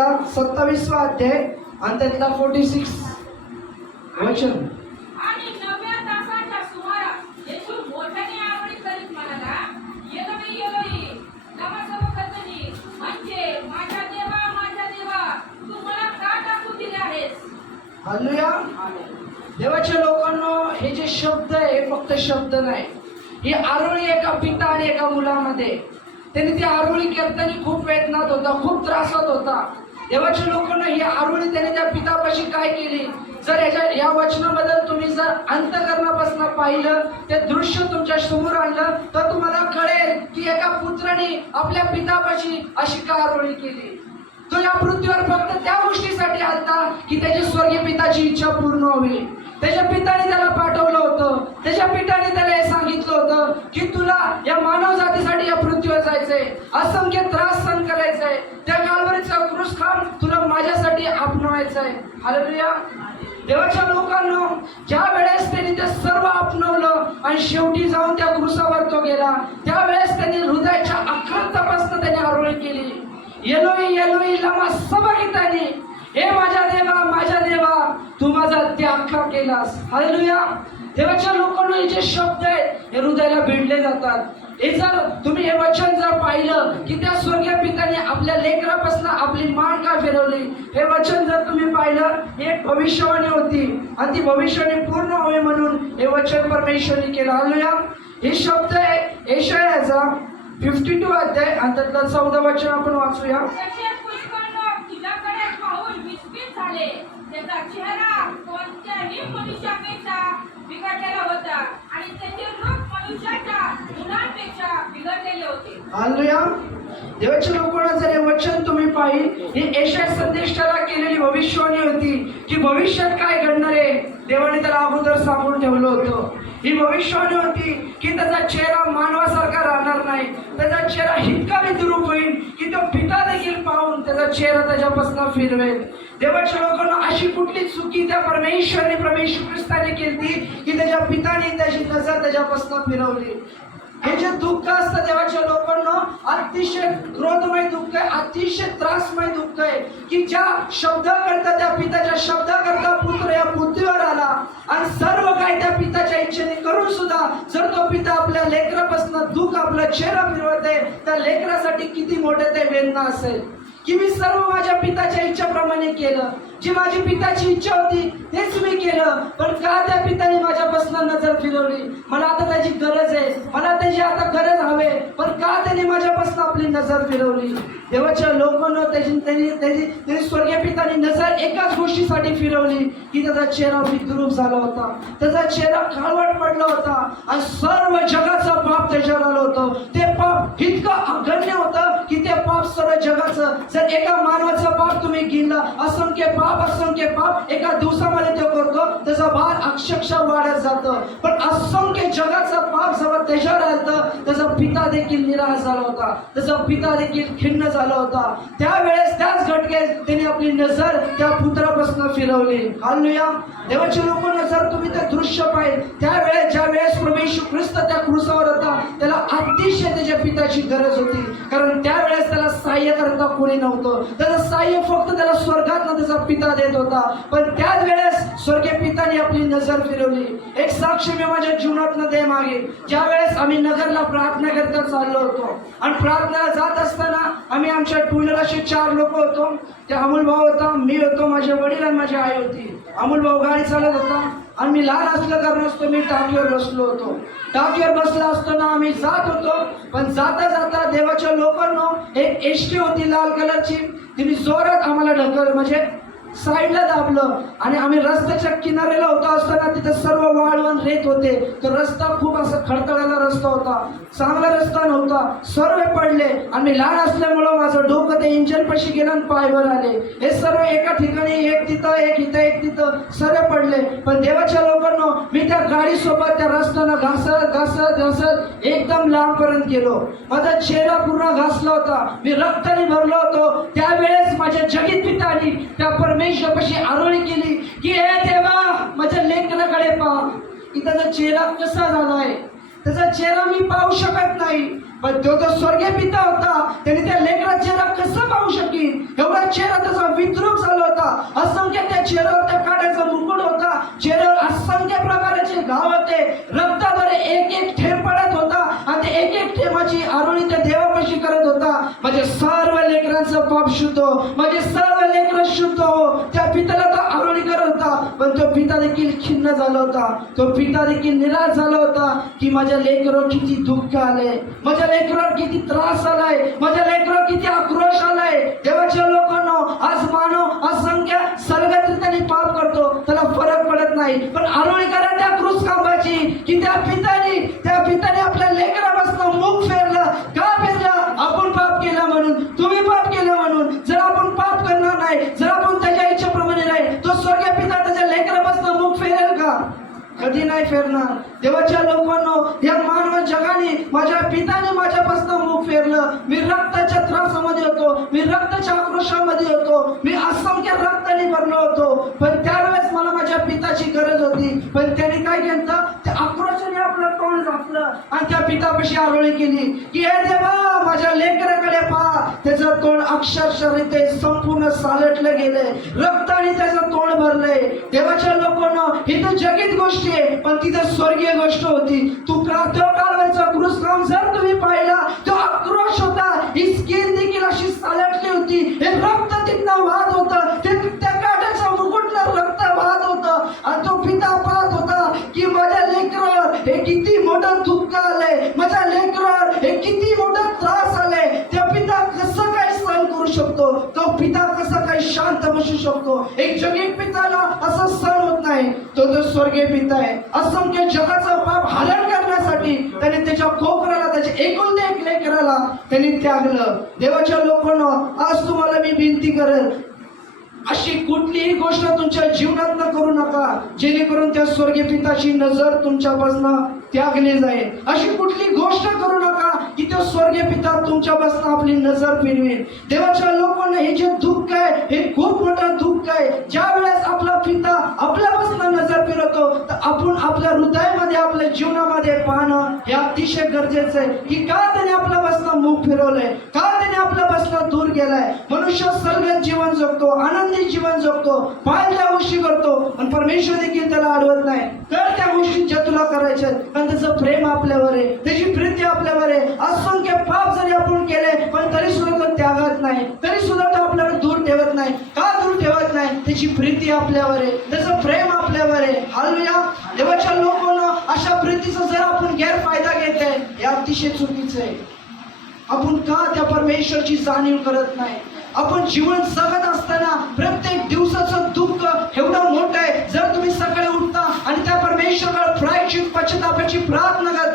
मध्ये याचा सत्तावीसवा अध्याय आणि त्यातला फोर्टी सिक्स वचन देवाच्या लोकांना हे जे शब्द आहे हे फक्त शब्द नाही. ही आरोळी एका पिता आणि एका मुलामध्ये. त्यांनी ती आरोळी करताना खूप वेदनात होता खूप त्रासात होता. देवाच्या लोकांना ही आरुणी त्याने त्या पितापाशी काय केली? जर याच्या या वचनाबद्दल तुम्ही जर अंतकरणापासून पाहिलं ते दृश्य तुमच्यासमोर आणलं तर तुम्हाला कळेल की एका पुत्राने आपल्या पितापाशी अशी का आरोळी केली? तो या पृथ्वीवर फक्त त्या गोष्टीसाठी आलता की त्याची स्वर्गीय पिताची इच्छा पूर्ण व्हावी त्याच्या पिताने त्याला पाठवलं होतं. त्याच्या पिताने त्याला हे सांगितलं होतं की तुला या मानव जातीसाठी या पृथ्वीवर जायचंय. असंख्य त्रास सहन करायचंय. त्या कालवरीचा क्रूस खान तुला माझ्यासाठी अपनवायचंय हालेलुया देवाच्या लोकांना ज्या वेळेस त्यांनी ते सर्व आपणवलं आणि शेवटी जाऊन त्या क्रुसावर तो गेला त्यावेळेस त्यांनी हृदयाच्या आक्रंतापासून त्यांनी आरोळी केली. येलोई येलोई लमा सबगितानी हे माझ्या देवा माझ्या देवा तू माझा त्याग केलास. हालेलुया देवाच्या लोकांना हे जे शब्द आहेत हे हृदयाला भिडले जातात. हे जर तुम्ही हे वचन जर पाहिलं की लेकरापासून आपली मान का फिरवली? हे वचन जर तुम्ही पाहिलं ही एक भविष्यवाणी होती. आणि ती भविष्यवाणी पूर्ण व्हावी म्हणून हे वचन परमेश्वरने केलं. आलूया हे शब्द आहे एशायाचा फिफ्टी टू अध्याय आणि त्यातलं चौदा वचन आपण वाचूया. चेहरा कोणत्याही मनुष्यापेक्षा बिघडलेला होता. आणि त्याचे रूप मनुष्याच्या बिघडलेले होते. हालेलुया. देवाच्या लोकांना वचन तुम्ही पाहिल ही एशिया संदेशाला केलेली भविष्यवाणी होती. की भविष्यात काय घडणार आहे देवाने त्याला अगोदर सांगून ठेवलं होतं. ही भविष्यवाणी होती की त्याचा चेहरा मानवासारखा राहणार नाही. त्याचा चेहरा इतका विद्रूप होईल की तो पिता देखील पाहून त्याचा चेहरा त्याच्यापासून फिरवेल. देवाच्या लोकांना अशी कुठली चुकी त्या परमेश्वरने परमेश्वर ख्रिस्ताने केली की त्याच्या पिताने त्याची नजर त्याच्यापासून फिरवली. हे जे दुःख असतं देवाच्या लोकांना अतिशय क्रोधमय दुःख आहे अतिशय त्रासमय दुःख आहे की ज्या शब्दाकरता त्या पिताच्या शब्दाकरता पुत्र या पृथ्वीवर आला आणि सर्व काही त्या पिताच्या इच्छेने करून सुद्धा जर तो पिता आपल्या लेकरापासून दुःख आपला चेहरा फिरवत आहे त्या लेकरासाठी किती मोठे ते वेदना असेल. की मी सर्व माझ्या पिताच्या इच्छेप्रमाणे केलं. जी माझी पिताची इच्छा होती तेच मी केलं. पण का त्या पिताने माझ्यापासून नजर फिरवली? मला आता त्याची गरज आहे. मला त्याची आता गरज हवे. पण का त्याने माझ्यापासून आपली नजर फिरवली? देवाच्या लोकांना त्याची त्यांनी त्याची त्यांनी स्वर्गीय पिताने नजर एकाच गोष्टीसाठी फिरवली की त्याचा चेहरा विद्रूप झाला होता. त्याचा चेहरा खळवट पडला होता. आणि सर्व जगाचं पाप त्याच्यावर आलं होतं. ते पाप इतकं अगण्य होतं की ते पाप सर्व जगाचं जर एका मानवाचं पाप तुम्ही गिनला. असंख्य पाप असंख्य पाप. एका दिवसामध्ये तो करतो. त्याचा भार अक्षरशः वाढत जातं. पण असंख्य जगाचं पाप जेव्हा त्याच्यावर आलं त्याचा पिता देखील निराश झाला होता. त्याचा पिता देखील खिन्न झाला होता. त्यावेळेस त्याच घटकेत त्याने आपली नजर त्या पुत्रापासून फिरवली. हालूया देवाची लोक नजर तुम्ही ते दृश्य पाहिजे त्यावेळेस ज्या वेळेस प्रभू ख्रिस्त त्या क्रुसावर होता त्याला अतिशय त्याच्या पिताची गरज होती. कारण त्यावेळेस सहाय्य करता कोणी नव्हतं. त्याचं सहाय्य फक्त त्याला स्वर्गात त्याचा पिता देत होता. पण त्याच वेळेस स्वर्गीय पिताने आपली नजर फिरवली. एक साक्ष मी माझ्या जीवनात दे मागे. ज्या वेळेस आम्ही नगरला प्रार्थना करता चाललो होतो आणि प्रार्थनेला जात असताना आम्ही आमच्या टू व्हीलर असे चार लोक होतो. ते अमोल भाऊ होता मी होतो माझे वडील आणि माझी आई होती. अमोल भाऊ गाडी चालत होता. आणि मी लहान असलं कारण असतो मी टाकीवर बसलो होतो. टाकीवर बसला असताना आम्ही जात होतो पण जाता जाता देवाच्या लोकांना एक एष्टी होती लाल कलरची तिने जोरात आम्हाला ढकल म्हणजे साईडला दाबलं आणि आम्ही रस्त्याच्या किनाऱ्याला होता असताना तिथे सर्व वाळवण रेत होते. तर रस्ता खूप असा खडतळाला रस्ता होता. चांगला रस्ता नव्हता. सर्व पडले. आणि मी लहान असल्यामुळं माझं डोकं ते इंजन पशी गेलं आणि पायवर आले. हे सर्व एका ठिकाणी एक तिथं एक इथं एक तिथं सर्व पडले. पण देवाच्या लोकांना मी त्या गाडीसोबत त्या रस्त्यानं घासत घासत घासत एकदम लांबपर्यंत गेलो. माझा चेहरा पूर्ण घासला होता. मी रक्ताने भरलो होतो. त्यावेळेस माझ्या जगीत पितानी त्या परमेश्वरपाशी आरोळी केली की हे देवा माझ्या लेखनाकडे पहा की त्याचा चेहरा कसा झालाय? त्याचा चेहरा मी पाहू शकत नाही. पण तो जो स्वर्गीय पिता होता त्याने त्या लेकराचा चेहरा कसा पाहू शकेल एवढा चेहरा त्याचा विद्रूप झाला होता. असंख्य त्या चेहऱ्यावर त्या काड्याचा मुकुट होता. चेहऱ्यावर असंख्य प्रकारचे घाव होते. रक्त लेकरांचं पाप शुद्ध हो। माझे म्हणजे सर्व लेकर शुद्ध हो। त्या पिताला तो आरोळी होता पण तो पिता देखील खिन्न झाला होता. तो पिता देखील निराश झाला होता की माझ्या लेकरावर किती दुःख आले माझ्या लेकरावर किती त्रास आलाय. माझ्या लेकरावर किती आक्रोश आलाय. देवाच्या लोकांना आज मानव असंख्य सर्वत्रित्याने पाप करतो. त्याला फरक पडत नाही. पण आरोळी त्या क्रूस कामाची की त्या पिताने त्या पिताने फेरणार देवाच्या लोकांनो या मानव जगाने माझ्या पिताने माझ्यापासून मुख फेरलं. मी रक्ताच्या त्रासामध्ये होतो. मी रक्ताच्या आक्रोशामध्ये होतो. मी असंख्य रक्ताने भरलो होतो. पण त्यावेळेस मला माझ्या पिताची गरज होती. पण त्याने काय केलं त्या आक्रोशाने आपलं तोंड माझ्या त्या पितापाशी आरोळी केली की हे देवा माझ्या लेकराकडे पहा. त्याचं तोंड अक्षरशः रीते संपूर्ण सालटलं गेलंय. रक्ताने त्याचं तोंड भरलंय. देवाच्या लोकांना ही तर जगित गोष्टी आहे पण तिथं स्वर्गीय गोष्ट होती. तू का तो कालवायचा काम जर तुम्ही शकतो. एक जगीत पिताला असं सण होत नाही. तो जो स्वर्गीय पिता आहे असंख्य जगाचा पाप हरण करण्यासाठी त्याने त्याच्या कोपऱ्याला त्याच्या एकुलते एक लेकराला त्यांनी त्यागलं. देवाच्या लोकांना आज तुम्हाला मी विनंती करेल अशी कुठलीही गोष्ट तुमच्या जीवनात न करू नका. जेणेकरून त्या स्वर्गीय पिताची नजर तुमच्यापासून त्यागली जाईल. अशी कुठली गोष्ट करू नका की तो स्वर्गीय पिता तुमच्यापासून आपली नजर फिरवेल. देवाच्या लोकांना हे जे दुःख आहे हे खूप मोठं दुःख आहे. ज्या वेळेस आपला पिता आपल्यापासून नजर फिरवतो तर आपण आपल्या हृदयामध्ये आपल्या जीवनामध्ये पाहणं हे अतिशय गरजेचं आहे. की का त्याने आपल्यापासून मुख फिरवलंय? का त्याने आपल्यापासून दूर गेलाय? मनुष्य सर्गत जीवन जगतो आनंदी जीवन जगतो पाहिजे त्या गोष्टी करतो पण परमेश्वर देखील त्याला अडवत नाही. तर त्या गोष्टी ज्या तुला करायच्या आहेत, पण त्याचं प्रेम आपल्यावर आहे. त्याची प्रीती आपल्यावर आहे. असंख्य पाप जरी आपण केले पण तरी सुद्धा तो त्यागत नाही. तरी सुद्धा तो आपल्याला दूर ठेवत नाही. का दूर ठेवत नाही? त्याची प्रीती आपल्यावर आहे. त्याचं प्रेम आपल्यावर आहे. हालूया. देवाच्या लोकांना अशा प्रीतीचा जर आपण गैरफायदा घेत आहे हे अतिशय चुकीचं आहे. आपण का त्या परमेश्वरची जाणीव करत नाही? आपण जीवन जगत असताना प्रत्येक दिवसाचं दुःख एवढं मोठं आहे. जर तुम्ही सकाळी उठता आणि त्या परमेश्वराकडे प्रायचित पश्चातापाची प्रार्थना करता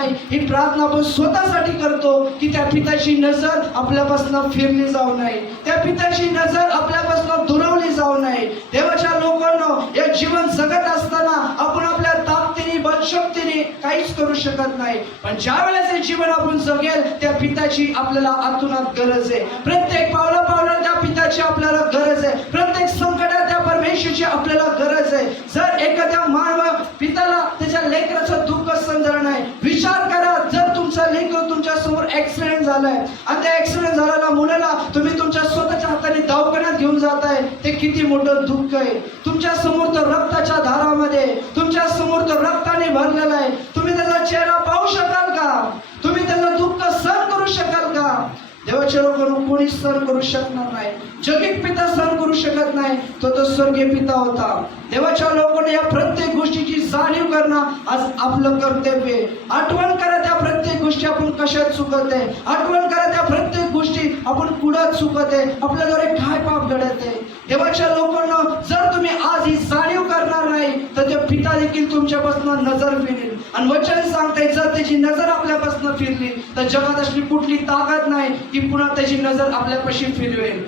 नाही. ही प्रार्थना आपण स्वतःसाठी करतो की त्या पिताची नजर आपल्यापासून फिरली जाऊ नये. त्या पिताची नजर आपल्यापासून दुरवली जाऊ नये. देवाच्या लोकांना या जीवन जगत असताना आपण आपल्या ताकदीने बलशक्तीने काहीच करू शकत नाही. पण ज्या वेळेस हे जीवन आपण जगेल त्या पिताची आपल्याला आतुनात गरज आहे. प्रत्येक पावला पावला त्या पिताची आपल्याला गरज आहे प्रत्येक संकटात त्या परमेश्वरची आपल्याला गरज आहे जर एखाद्या मानव पिताला त्याच्या लेकराचं दुःख समजलं नाही विचार करा जर तुमचा लेकर तुमच्यासमोर ऍक्सिडेंट झालाय. आणि त्या ऍक्सिडेंट झालेल्या मुलाला तुम्ही तुमच्या स्वतःच्या हाताने दवाखान्यात घेऊन जाताय. ते किती मोठं दुःख आहे. तुमच्यासमोर तर रक्ताच्या धारामध्ये तुमच्यासमोर तर रक्ताने भरलेला आहे. तुम्ही त्याचा चेहरा पाहू शकाल का? तुम्ही त्याचं दुःख सहन करू शकाल का? देवाच्या लोकांना कोणी सहन करू शकणार नाही. जगिक पिता सहन करू शकत नाही तो तो स्वर्गीय पिता होता. देवाच्या लोकांना या प्रत्येक गोष्टीची जाणीव करणं आज आपलं कर्तव्य आठवण करा त्या प्रत्येक गोष्टी आपण कशात चुकत आहे. आठवण करा त्या प्रत्येक गोष्टी आपण कुडात चुकत आहे. आपल्याद्वारे काय पाप घडत आहे? देवाच्या लोकांना जर तुम्ही आज ही जाणीव करणार नाही तर ते पिता देखील तुमच्यापासून नजर फिरेल. आणि वचन सांगताय जर त्याची नजर आपल्यापासून फिरली तर जगात असली कुठली ताकद नाही की पुन्हा त्याची नजर आपल्यापाशी फिरवेल.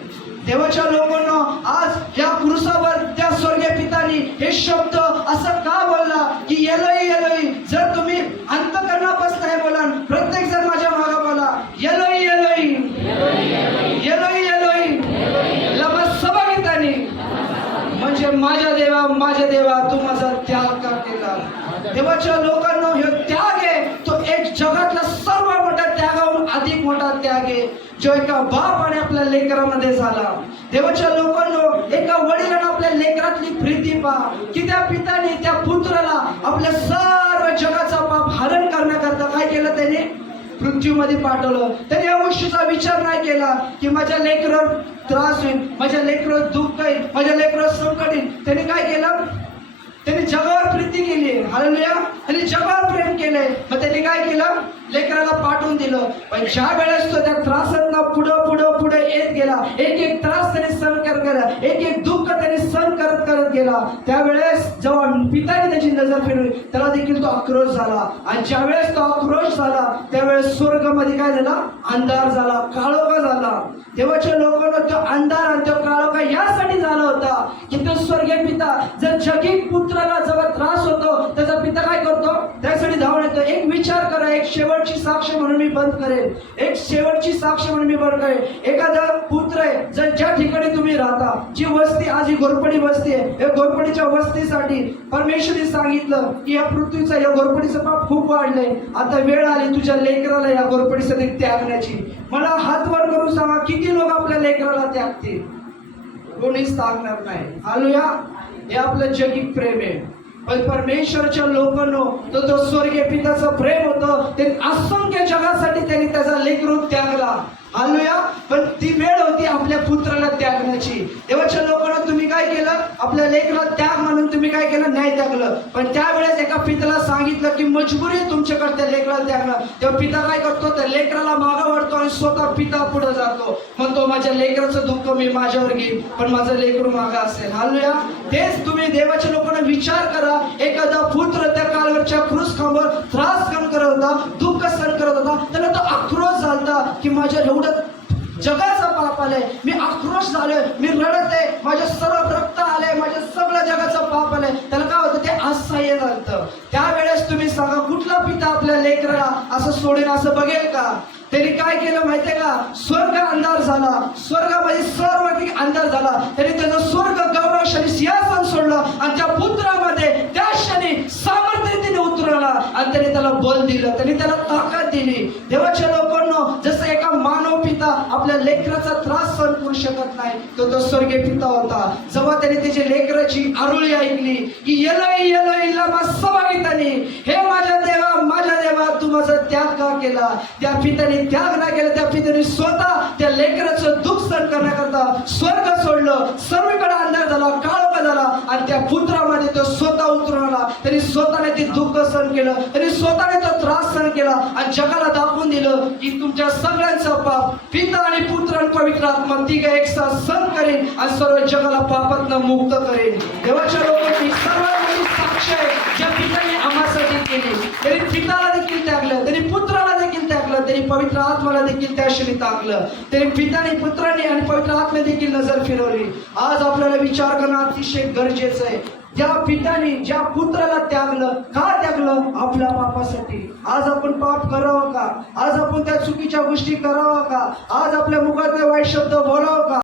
देवाच्या लोकांना आज या पुरुषावर त्या स्वर्गीय पितानी हे शब्द असं का बोलला? की येलोई येलोई जर तुम्ही अंतकरणापासून हे बोला माझ्या देवा तू माझा त्याग का केला? देवाच्या लोकांना हे त्याग आहे. तो एक जगातला सर्व मोठा त्यागाहून अधिक मोठा त्याग आहे. जो एका बाप आणि आपल्या लेकरामध्ये झाला. देवाच्या लोकांना एका वडिलांना आपल्या लेकरातली प्रीती पा. कि त्या पिताने त्या पुत्राला आपल्या सर्व जगाचा पाप हरण करण्याकरता काय केलं त्याने? मृत्यूमध्ये पाठवलं. त्याने या गोष्टीचा विचार नाही केला की माझ्या लेकरावर त्रास होईल माझ्या लेकरावर दुःख येईल माझ्या लेकरावर संकट येईल त्याने काय केलं? त्याने जगावर प्रीती केली. हालेलुया आणि जगावर प्रेम केलंय. मग त्यांनी काय केलं? लेकराला पाठवून दिलं. पण ज्या वेळेस तो त्या त्रासांना पुढं पुढं पुढे येत गेला एक एक त्रास त्याने सहन करत गेला एक एक दुःख त्याने सहन करत करत गेला त्यावेळेस जेव्हा पिताने त्याची नजर फिरवली त्याला देखील तो आक्रोश झाला. आणि ज्या वेळेस तो आक्रोश झाला त्यावेळेस स्वर्गामध्ये काय झाला? अंधार झाला काळोखा झाला. देवाच्या लोकांना तो अंधार आणि तो काळोखा यासाठी झाला होता की तो स्वर्गीय पिता जर जगी पुत्राला जेव्हा त्रास होतो त्याचा पिता काय करतो त्यासाठी धावून येतो एक विचार करा एक शेवटची साक्ष म्हणून मी बंद करेल. एक शेवटची साक्ष म्हणून मी बंद करेल. एखादा पुत्र आहे जर ज्या ठिकाणी तुम्ही राहता जी वस्ती आज ही घोरपडी वस्ती आहे या घोरपडीच्या वस्तीसाठी परमेश्वरी सांगितलं की या पृथ्वीचा या घोरपडीचं पाप खूप वाढलंय. आता वेळ आली तुझ्या लेकराला या घोरपडीसाठी त्यागण्याची. मला हात वर करून सांगा किती लोक आपल्या लेकराला त्यागतील? कोणीच सांगणार नाही. आलूया? हे आपलं जगिक प्रेम आहे. पण परमेश्वरच्या लोकांनो तो तो स्वर्गीय पिताचं प्रेम होतं ते असंख्य जगासाठी त्यांनी त्याचा लेखरूप त्यागला. हालूया पण ती वेळ होती आपल्या पुत्राला त्यागण्याची. देवाच्या लोकांना तुम्ही काय केलं? आपल्या लेकराला त्याग म्हणून तुम्ही काय केलं? नाही त्यागलं. पण त्यावेळेस एका पित्याला सांगितलं की मजबुरी आहे तुमच्याकडे त्या लेकराला त्यागणं. तेव्हा पिता काय करतो? त्या लेकराला मागं वाढतो आणि स्वतः पिता पुढे जातो. म्हणतो माझ्या लेकराचं दुःख मी माझ्यावर घेईन पण माझं लेकरू मागं असेल. हालूया तेच तुम्ही देवाच्या लोकांना विचार करा. एखादा पुत्र त्या कालवरच्या क्रूस खांबावर त्रास सहन करत होता दुःख सहन करत होता त्याला तो आक्रोश झाला की माझ्या एवढं जगाचा पाप आलंय. मी आक्रोश झालोय. मी रडत आहे माझ्या सर्व रक्त आलंय. माझ्या सगळं जगाचं पाप आलंय. त्याला काय होतं? ते असह्य झालं त्यावेळेस तुम्ही सांगा कुठला पिता आपल्या लेकराला असं सोडेल असं बघेल का? त्यांनी काय केलं माहितीये का? स्वर्ग अंधार झाला. स्वर्गामध्ये सर्वाधिक अंधार झाला. त्यांनी त्याचं स्वर्ग गौरव क्षणी सिंहासन सोडलं आणि त्या पुत्रामध्ये त्या क्षणी सामर्थ्य तिने उतरवला. आणि त्याने त्याला बल दिलं. त्यांनी त्याला ताकद दिली. देवाच्या लेकराचा त्रास सहन करू शकत नाही. तो तो स्वर्गीय पिता होता. जेव्हा त्याने त्याच्या लेकराची आरुळी ऐकली की येलोय येलोय लमा सवागितानी हे माझ्या देवा माझ्या त्याग का केला? त्या पित्याने त्याग ना केला त्या पित्याने स्वतः त्या लेकराचं दुःख सहन करण्याकरता स्वर्ग सोडलं. सर्वीकडे अंधार झाला काळोख झाला आणि त्या पुत्रामध्ये तो स्वतः उतरून आला. त्यांनी स्वतःने ते दुःख सहन केलं त्यांनी स्वतःने तो त्रास सहन केला आणि जगाला दाखवून दिलं की तुमच्या सगळ्यांचं पाप पिता आणि पुत्र आणि पवित्र आत्मा तिघ एक साथ सहन करेन आणि सर्व जगाला पापातनं मुक्त करेन. देवाच्या लोकांची सर्व साक्ष आहे. ज्या पिताने आम्हासाठी केली तरी पिताला देखील त्या त्यांनी पुत्राला देखील त्यागलं त्यांनी पवित्र आत्माला देखील त्या क्षणी टाकलं त्यांनी पिताने पुत्राने आणि पवित्र आत्मे देखील नजर फिरवली. आज आपल्याला विचार करणं अतिशय गरजेचं आहे. ज्या पिताने ज्या पुत्राला त्यागलं का त्यागलं? आपल्या पापासाठी. आज आपण पाप करावं का? आज आपण त्या चुकीच्या गोष्टी करावं का? आज आपल्या मुखात वाईट शब्द बोलावं का?